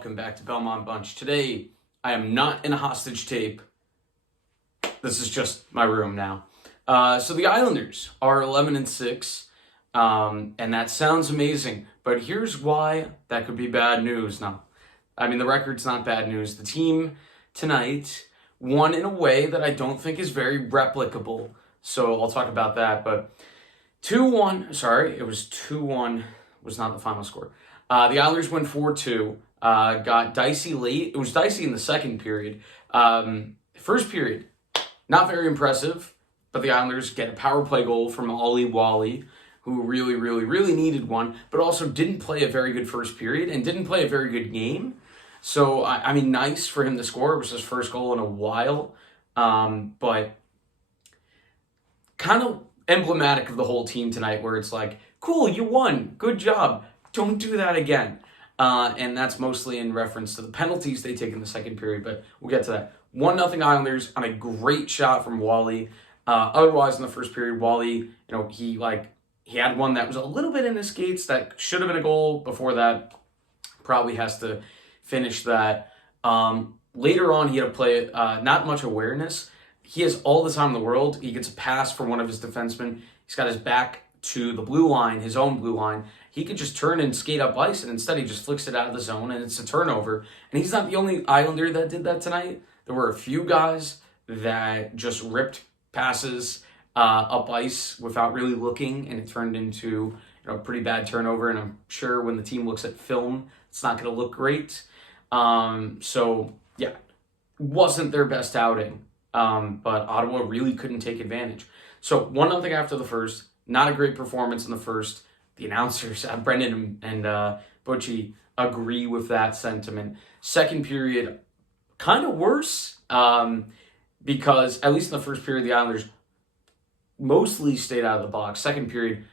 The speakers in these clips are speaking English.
welcome back to Belmont Bunch. Today, I am not in a hostage tape. This is just my room now. So the Islanders are 11-6, and that sounds amazing, but here's why that could be bad news. No, I mean, the record's not bad news. The team tonight won in a way that I don't think is very replicable, so I'll talk about that, but 2-1, sorry, it was 2-1, was not the final score. The Islanders win 4-2, got dicey late. It was dicey in the second period. First period, not very impressive, but the Islanders get a power play goal from Ollie Wally, who really needed one, but also didn't play a very good first period and didn't play a very good game. So, I mean, nice for him to score. It was his first goal in a while, but kind of emblematic of the whole team tonight, where it's like, cool, you won, good job, don't do that again. And that's mostly in reference to the penalties they take in the second period, but we'll get to that. 1-0 Islanders on a great shot from Wally. Otherwise, in the first period, Wally, he had one that was a little bit in his skates that should have been a goal. Before that, probably has to finish that. Later on, he had to play not much awareness. He has all the time in the world. He gets a pass from one of his defensemen. He's got his back to the blue line, his own blue line. He could just turn and skate up ice, and instead he just flicks it out of the zone, and it's a turnover. And he's not the only Islander that did that tonight. There were a few guys that just ripped passes up ice without really looking, and it turned into a pretty bad turnover. And I'm sure when the team looks at film, it's not going to look great. So yeah, wasn't their best outing. But Ottawa really couldn't take advantage. So 1-0 after the first. Not a great performance in the first. The announcers, Brendan and Butchie, agree with that sentiment. Second period, kind of worse, because at least in the first period, the Islanders mostly stayed out of the box. Second period,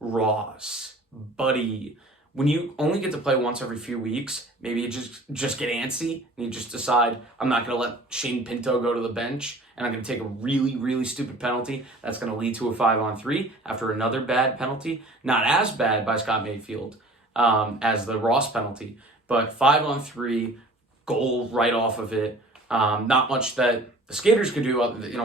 Ross, Buddy. When you only get to play once every few weeks, maybe you just get antsy and you just decide, I'm not going to let Shane Pinto go to the bench, and I'm going to take a really stupid penalty that's going to lead to a 5-on-3 after another bad penalty. Not as bad by Scott Mayfield as the Ross penalty, but 5-on-3, goal right off of it. Not much that the skaters could do.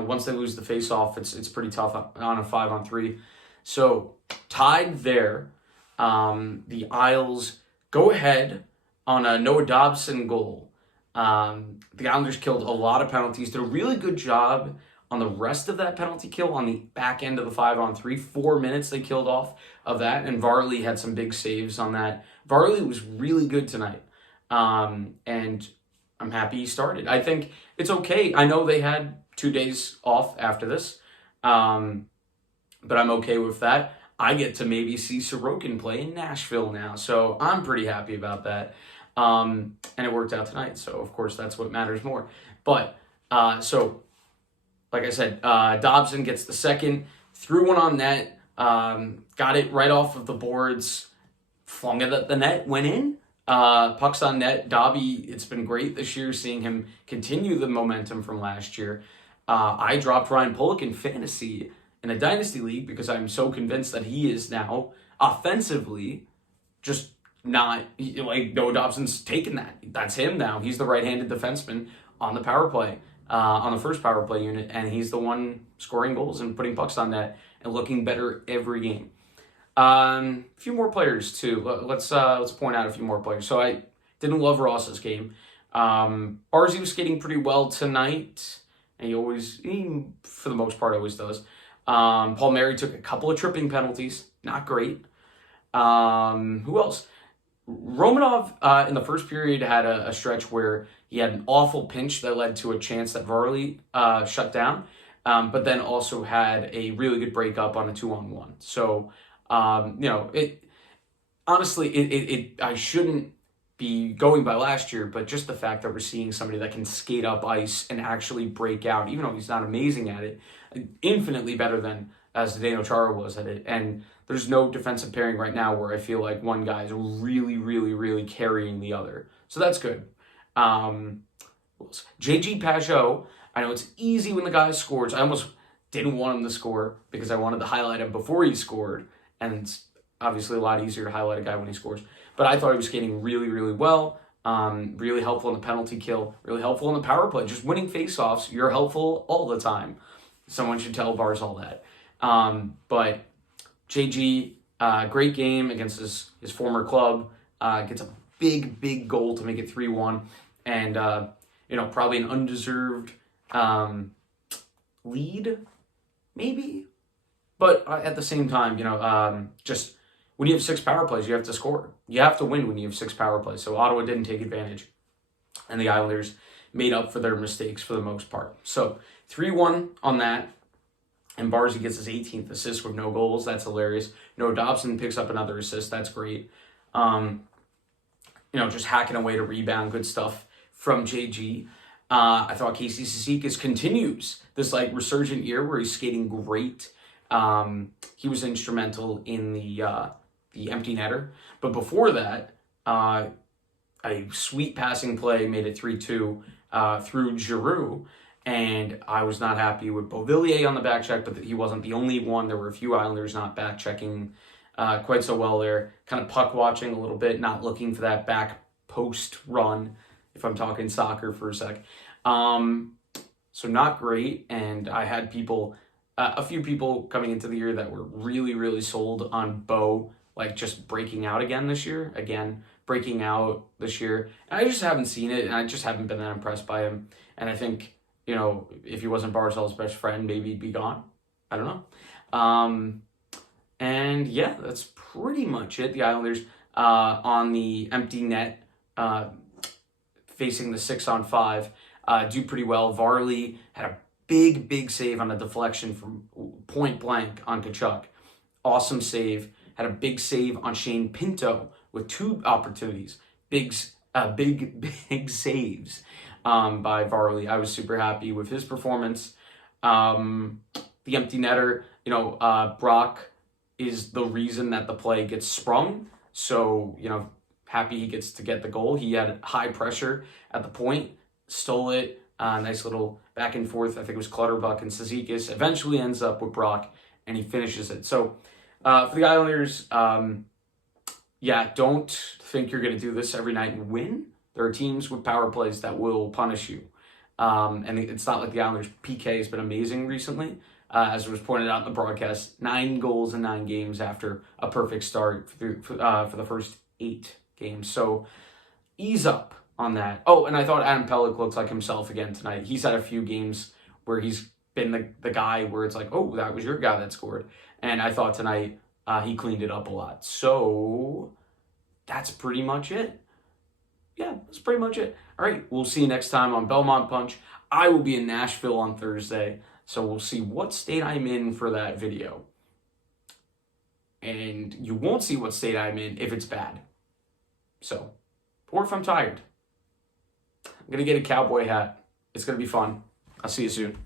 Once they lose the face-off, it's pretty tough on a 5-on-3. So tied there. The Isles go ahead on a Noah Dobson goal. The Islanders killed a lot of penalties, did a really good job on the rest of that penalty kill on the back end of the 5-on-3. 4 minutes they killed off of that, and Varley had some big saves on that. Varley was really good tonight, and I'm happy he started. I think it's okay. I know they had 2 days off after this, but I'm okay with that. I get to maybe see Sorokin play in Nashville now, so I'm pretty happy about that. And it worked out tonight, so of course that's what matters more. But, so, like I said, Dobson gets the second, threw one on net, got it right off of the boards, flung it at the net, went in. Pucks on net. Dobby, it's been great this year seeing him continue the momentum from last year. I dropped Ryan Pulock in fantasy in a dynasty league because I'm so convinced that he is now offensively just not, Noah Dobson's taken that. That's him now. He's the right-handed defenseman on the power play, on the first power play unit, and he's the one scoring goals and putting pucks on net and looking better every game. A few more players too. Let's point out a few more players. So I didn't love Ross's game. Barzy was skating pretty well tonight, and he for the most part always does. Paul Mary took a couple of tripping penalties. Not great. Who else? Romanov in the first period had a stretch where he had an awful pinch that led to a chance that Varley shut down, but then also had a really good breakup on a 2-on-1. So, honestly, I shouldn't be going by last year, but just the fact that we're seeing somebody that can skate up ice and actually break out, even though he's not amazing at it, infinitely better than as Zdeno Chara was at it. And there's no defensive pairing right now where I feel like one guy is really carrying the other. So that's good. JG Pageau, I know it's easy when the guy scores. I almost didn't want him to score because I wanted to highlight him before he scored. And it's obviously a lot easier to highlight a guy when he scores. but I thought he was skating really, really well. Really helpful in the penalty kill, really helpful in the power play. Just winning faceoffs, you're helpful all the time. Someone should tell Barzal that. But JG, great game against his former club. Gets a big goal to make it 3-1. And, probably an undeserved lead, maybe. But at the same time, just when you have 6 power plays, you have to score. You have to win when you have 6 power plays. So Ottawa didn't take advantage. And the Islanders made up for their mistakes for the most part. So 3-1 on that. And Barzy gets his 18th assist with no goals. That's hilarious. Noah Dobson picks up another assist. That's great. Just hacking away to rebound. Good stuff from JG. I thought Casey Cizikas continues this resurgent year where he's skating great. He was instrumental in the empty netter. But before that, a sweet passing play made it 3-2 through Giroux. And I was not happy with Beauvillier on the back check, but he wasn't the only one. There were a few Islanders not back checking quite so well there. Kind of puck watching a little bit, not looking for that back post run, if I'm talking soccer for a sec. So not great. And I had a few people coming into the year that were really, really sold on Bo, just breaking out again this year. Breaking out this year. And I just haven't seen it, and I just haven't been that impressed by him. And I think, if he wasn't Barzal's best friend, maybe he'd be gone. I don't know. And yeah, that's pretty much it. The Islanders on the empty net, facing the 6-on-5, do pretty well. Varley had a big save on a deflection from point blank on Tkachuk. Awesome save. Had a big save on Shane Pinto with 2 opportunities. Big saves by Varley. I was super happy with his performance. The empty netter, Brock is the reason that the play gets sprung. So, happy he gets to get the goal. He had high pressure at the point, stole it. Nice little back and forth. I think it was Clutterbuck and Cizikas. Eventually ends up with Brock, and he finishes it. So, for the Islanders, don't think you're going to do this every night and win. There are teams with power plays that will punish you. And it's not like the Islanders' PK has been amazing recently. As was pointed out in the broadcast, 9 goals in 9 games after a perfect start for the first 8 games. So ease up on that. Oh, and I thought Adam Pelech looks like himself again tonight. He's had a few games where he's been the guy where it's oh, that was your guy that scored. And I thought tonight he cleaned it up a lot. So that's pretty much it. Yeah, that's pretty much it. All right, we'll see you next time on Belmont Punch. I will be in Nashville on Thursday, so we'll see what state I'm in for that video. And you won't see what state I'm in if it's bad. So, or if I'm tired. I'm going to get a cowboy hat. It's going to be fun. I'll see you soon.